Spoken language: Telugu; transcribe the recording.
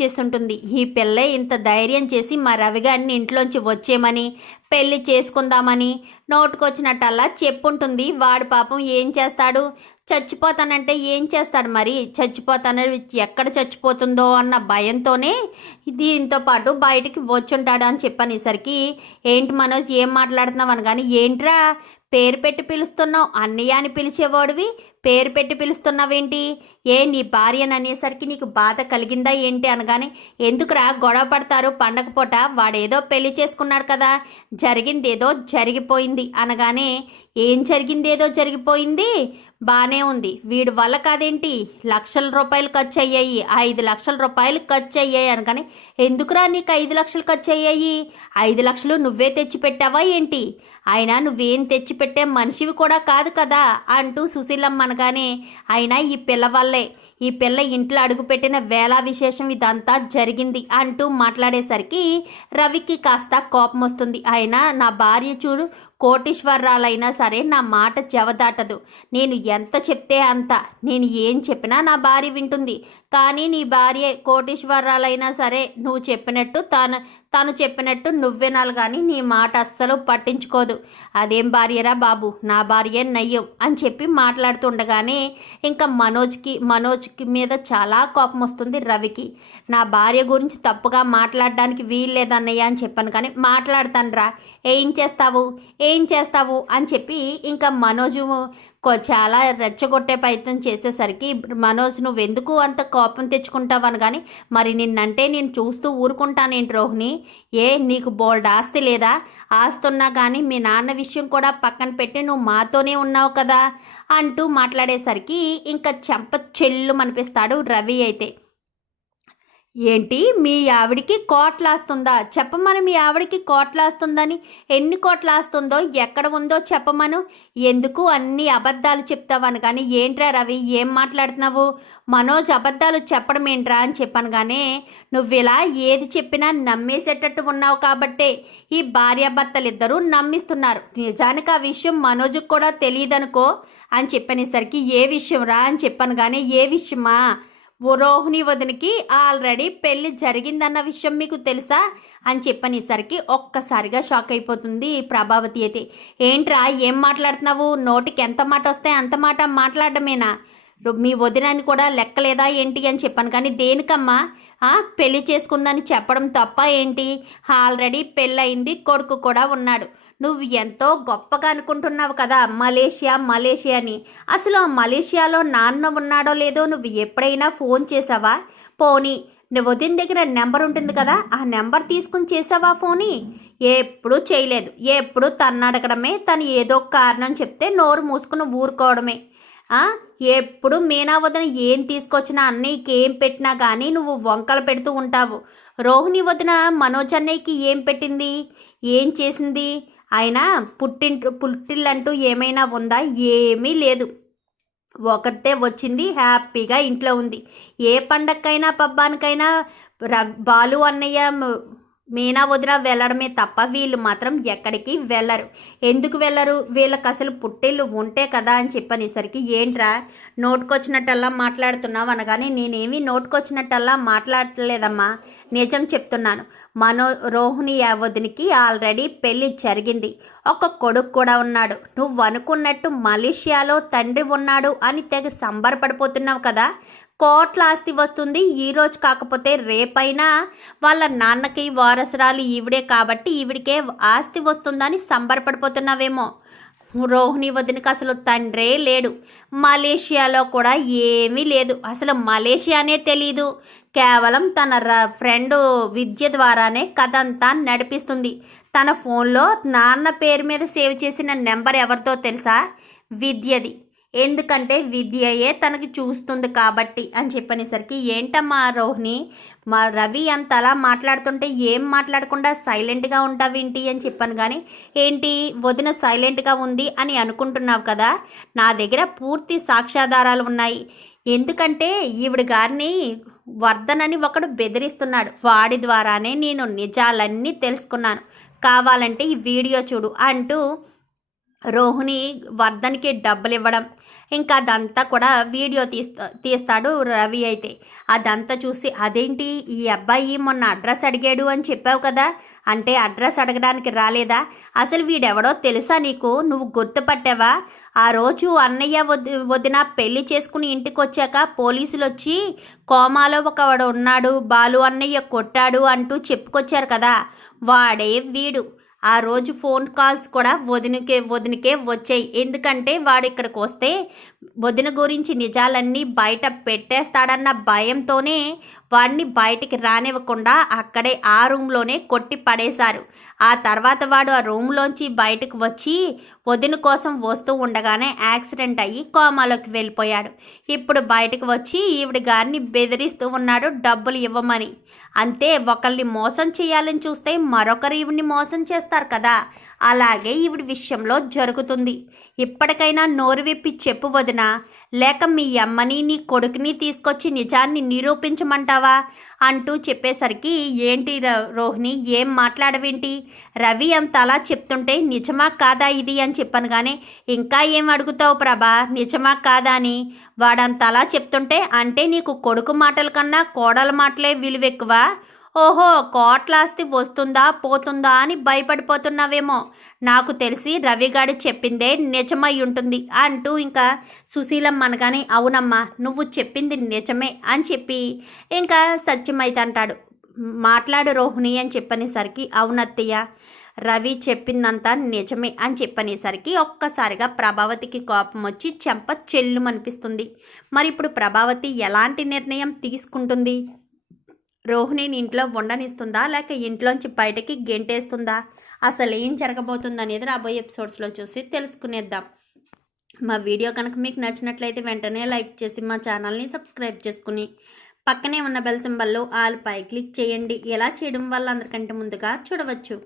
చేసుంటుంది. ఈ పిల్ల ఇంత ధైర్యం చేసి మా రవిగాడిని ఇంట్లోంచి వచ్చేయమని పెళ్లి చేసుకుందామని నోటుకొచ్చినట్టల్లా చెప్పుంటుంది. వాడు పాపం ఏం చేస్తాడు, చచ్చిపోతానంటే ఏం చేస్తాడు, మరి చచ్చిపోతానని ఎక్కడ చచ్చిపోతుందో అన్న భయంతోనే దీంతో పాటు బయటికి వచ్చుంటాడు అని చెప్పనేసరికి, ఏంటి మనోజ్ ఏం మాట్లాడుతున్నావు అనగాని, ఏంట్రా పేరు పెట్టి పిలుస్తున్నావు, అన్నయ్య అని పిలిచేవాడివి పేరు పెట్టి పిలుస్తున్నావేంటి, ఏ నీ భార్యని అనేసరికి నీకు బాధ కలిగిందా ఏంటి అనగానే, ఎందుకురా గొడవ పడతారు పండగ పూట, వాడేదో పెళ్లి చేసుకున్నాడు కదా, జరిగిందేదో జరిగిపోయింది అనగానే, ఏం జరిగిందేదో జరిగిపోయింది బాగానే ఉంది, వీడి వల్ల కాదేంటి లక్షల రూపాయలు ఖర్చు అయ్యాయి, 5 లక్షల రూపాయలు ఖర్చు అయ్యాయి అనగానే, ఎందుకురా నీకు 5 లక్షలు ఖర్చు అయ్యాయి, 5 లక్షలు నువ్వే తెచ్చిపెట్టావా ఏంటి, అయినా నువ్వేం తెచ్చిపెట్టే మనిషివి కూడా కాదు కదా అంటూ సుశీలమ్మ అనగానే, అయినా ఈ పిల్ల వల్లే, ఈ పిల్ల ఇంట్లో అడుగుపెట్టిన వేళ విశేషం ఇదంతా జరిగింది అంటూ మాట్లాడేసరికి రవికి కాస్త కోపం వస్తుంది. అయినా నా భార్య చూడు కోటీశ్వరరాలైనా సరే నా మాట జవదాటదు, నేను ఎంత చెప్తే అంత, నేను ఏం చెప్పినా నా భార్య వింటుంది, కానీ నీ భార్య కోటీశ్వరరాలైనా సరే నువ్వు చెప్పినట్టు తను చెప్పినట్టు నువ్వు వినాలి, కానీ నీ మాట అస్సలు పట్టించుకోదు, అదేం భార్యరా బాబు, నా భార్య నయ్యం అని చెప్పి మాట్లాడుతుండగానే ఇంకా మనోజ్కి మీద చాలా కోపం వస్తుంది రవికి. నా భార్య గురించి తప్పుగా మాట్లాడడానికి వీల్లేదన్నయ్య అని చెప్పాను, కానీ మాట్లాడతానురా, ఏం చేస్తావు అని చెప్పి ఇంకా మనోజు చాలా రెచ్చగొట్టే ప్రయత్నం చేసేసరికి, మనోజ్ నువ్వెందుకు అంత కోపం తెచ్చుకుంటావని కానీ, మరి నిన్నంటే నేను చూస్తూ ఊరుకుంటానేంటి రోహిణి, నీకు బోల్డ్ ఆస్తి లేదా, ఆస్తున్నా కానీ మీ నాన్న విషయం కూడా పక్కన పెట్టి నువ్వు మాతోనే ఉన్నావు కదా అంటూ మాట్లాడేసరికి ఇంకా చెంప చెల్లు అనిపిస్తాడు రవి. అయితే ఏంటి మీ ఆవిడికి కోట్లాస్తుందా చెప్పమను, మీ ఆవిడికి కోట్లాస్తుందని, ఎన్ని కోట్లాస్తుందో ఎక్కడ ఉందో చెప్పమను, ఎందుకు అన్ని అబద్ధాలు చెప్తావని కానీ, ఏంట్రా రవి ఏం మాట్లాడుతున్నావు, మనోజ్ అబద్ధాలు చెప్పడం ఏంట్రా అని చెప్పాను, కానీ నువ్వు ఇలా ఏది చెప్పినా నమ్మేసేటట్టు ఉన్నావు కాబట్టే ఈ భార్యాభర్తలు ఇద్దరూ నమ్మిస్తున్నారు, నిజానికి ఆ విషయం మనోజ్కి కూడా తెలియదనుకో అని చెప్పనేసరికి, ఏ విషయం రా అని చెప్పాను, కానీ ఏ విషయమా, రోహిణి వదినికి ఆల్రెడీ పెళ్ళి జరిగిందన్న విషయం మీకు తెలుసా అని చెప్పనేసరికి ఒక్కసారిగా షాక్ అయిపోతుంది ప్రభావతి. అయితే ఏంట్రా ఏం మాట్లాడుతున్నావు, నోటికి ఎంత మాట వస్తే అంత మాట మాట్లాడమేనా, మీ వదినని కూడా లెక్కలేదా ఏంటి అని చెప్పాను, కానీ దేనికమ్మా పెళ్లి చేసుకుందని చెప్పడం తప్ప ఏంటి, ఆల్రెడీ పెళ్ళయింది, కొడుకు కూడా ఉన్నాడు, నువ్వు ఎంతో గొప్పగా అనుకుంటున్నావు కదా మలేషియా అని, అసలు ఆ మలేషియాలో నాన్న ఉన్నాడో లేదో నువ్వు ఎప్పుడైనా ఫోన్ చేసావా, పోనీ నువ్వు వదిన దగ్గర నెంబర్ ఉంటుంది కదా ఆ నెంబర్ తీసుకుని చేసావా ఫోని, ఎప్పుడూ చేయలేదు, ఎప్పుడు తను అడగడమే, తను ఏదో కారణం చెప్తే నోరు మూసుకుని ఊరుకోవడమే, ఎప్పుడు మీనా వదిన ఏం తీసుకొచ్చినా అన్నయ్యకి ఏం పెట్టినా కానీ నువ్వు వంకలు పెడుతూ ఉంటావు, రోహిణి వదిన మనోజ్ అన్నయ్యకి ఏం పెట్టింది, ఏం చేసింది, అయినా పుట్టిల్లంటూ ఏమైనా ఉందా, ఏమీ లేదు, ఒకటే వచ్చింది హ్యాపీగా ఇంట్లో ఉంది, ఏ పండగకైనా పబ్బానికైనా బాలు అన్నయ్య మీనా వదిన వెళ్ళడమే తప్ప వీళ్ళు మాత్రం ఎక్కడికి వెళ్ళరు, ఎందుకు వెళ్ళరు, వీళ్ళకి అసలు పుట్టిల్లు ఉంటే కదా అని చెప్పనేసరికి, ఏంట్రా నోటుకొచ్చినట్టల్లా మాట్లాడుతున్నావు అనగానే, నేనేమీ నోటుకొచ్చినట్టల్లా మాట్లాడలేదమ్మా, నిజం చెప్తున్నాను, రోహిణి వదినికి ఆల్రెడీ పెళ్ళి జరిగింది, ఒక కొడుకు కూడా ఉన్నాడు, నువ్వు అనుకున్నట్టు మలేషియాలో తండ్రి ఉన్నాడు అని తెగ సంబరపడిపోతున్నావు కదా, కోట్ల ఆస్తి వస్తుంది, ఈరోజు కాకపోతే రేపైనా వాళ్ళ నాన్నకి వారసురాలు ఈవిడే కాబట్టి ఈవిడికే ఆస్తి వస్తుందని సంబరపడిపోతున్నావేమో, రోహిణి వదినకి అసలు తండ్రే లేడు, మలేషియాలో కూడా ఏమీ లేదు, అసలు మలేషియానే తెలీదు, కేవలం తన ఫ్రెండ్ విద్య ద్వారానే కథంతా నడిపిస్తుంది, తన ఫోన్లో నాన్న పేరు మీద సేవ్ చేసిన నెంబర్ ఎవరితో తెలుసా, విద్యది, ఎందుకంటే విద్యయే తనకి చూస్తుంది కాబట్టి అని చెప్పనేసరికి, ఏంటమ్మా రోహిణి మా రవి అంత అలా మాట్లాడుతుంటే ఏం మాట్లాడకుండా సైలెంట్గా ఉంటావేంటి అని చెప్పాను, కానీ ఏంటి వదిన సైలెంట్గా ఉంది అని అనుకుంటున్నావు కదా, నా దగ్గర పూర్తి సాక్ష్యాధారాలు ఉన్నాయి, ఎందుకంటే ఈవిడ గారిని వర్ధనని ఒకడు బెదిరిస్తున్నాడు, వాడి ద్వారానే నేను నిజాలన్నీ తెలుసుకున్నాను, కావాలంటే ఈ వీడియో చూడు అంటూ రోహిణి వర్ధన్కి డబ్బులు ఇవ్వడం, ఇంకా అదంతా కూడా వీడియో తీస్తాడు రవి అయితే. అదంతా చూసి అదేంటి ఈ అబ్బాయి మొన్న అడ్రస్ అడిగాడు అని చెప్పావు కదా, అంటే అడ్రస్ అడగడానికి రాలేదా, అసలు వీడెవడో తెలుసా నీకు, నువ్వు గుర్తుపట్టావా, ఆ రోజు అన్నయ్య వదిన పెళ్లి చేసుకుని ఇంటికి వచ్చాక పోలీసులు వచ్చి కోమాలో ఒకవాడు ఉన్నాడు, బాలు అన్నయ్య కొట్టాడు అంటూ చెప్పుకొచ్చారు కదా, వాడే వీడు. ఆ రోజు ఫోన్ కాల్స్ కూడా వదినకే వచ్చాయి, ఎందుకంటే వాడు ఇక్కడికి వస్తే వదిన గురించి నిజాలన్నీ బయట పెట్టేస్తాడన్న భయంతోనే వాడిని బయటికి రానివ్వకుండా అక్కడే ఆ రూమ్లోనే కొట్టి పడేశారు. ఆ తర్వాత వాడు ఆ రూమ్లోంచి బయటకు వచ్చి వదిన కోసం వస్తూ ఉండగానే యాక్సిడెంట్ అయ్యి కోమాలోకి వెళ్ళిపోయాడు. ఇప్పుడు బయటకు వచ్చి ఈవిడ గారిని బెదిరిస్తూ ఉన్నాడు డబ్బులు ఇవ్వమని. అంతే, ఒకరిని మోసం చేయాలని చూస్తే మరొకరు ఈవిడిని మోసం చేస్తారు కదా, అలాగే ఈవిడి విషయంలో జరుగుతుంది. ఇప్పటికైనా నోరు విప్పి చెప్పు వదినా, లేక మీ అమ్మని నీ కొడుకుని తీసుకొచ్చి నిజాన్ని నిరూపించమంటావా అంటూ చెప్పేసరికి, ఏంటి రోహిణి ఏం మాట్లాడవేంటి, రవి అంత అలా చెప్తుంటే నిజమా కాదా ఇది అని చెప్పాను, కానీ ఇంకా ఏం అడుగుతావు ప్రభా, నిజమా కాదా అని. వాడంత అలా చెప్తుంటే అంటే నీకు కొడుకు మాటల కన్నా కోడల మాటలే విలువెక్కువ. ఓహో, కోట్లాస్తి వస్తుందా పోతుందా అని భయపడిపోతున్నావేమో, నాకు తెలిసి రవిగాడు చెప్పిందే నిజమై ఉంటుంది అంటూ ఇంకా సుశీలమ్మ అనగానే, అవునమ్మా నువ్వు చెప్పింది నిజమే అని చెప్పి ఇంకా సత్యమైతే అంటాడు, మాట్లాడు రోహిణి అని చెప్పనేసరికి, అవునత్తయ్య రవి చెప్పిందంతా నిజమే అని చెప్పనేసరికి ఒక్కసారిగా ప్రభావతికి కోపం వచ్చి చెంప చెల్లుమనిపిస్తుంది. మరి ఇప్పుడు ప్రభావతి ఎలాంటి నిర్ణయం తీసుకుంటుంది, రోహిణిని ఇంట్లో ఉండనిస్తుందా లేక ఇంట్లోంచి బయటకి గెంటేస్తుందా, అసలు ఏం జరగబోతుంది అనేది రాబోయే ఎపిసోడ్స్లో చూసి తెలుసుకునేద్దాం. మా వీడియో కనుక మీకు నచ్చినట్లయితే వెంటనే లైక్ చేసి మా ఛానల్ని సబ్స్క్రైబ్ చేసుకుని పక్కనే ఉన్న బెల్ సింబల్లో ఆల్ పై క్లిక్ చేయండి. ఎలా చేయడం వల్ల అందరికంటే ముందుగా చూడవచ్చు.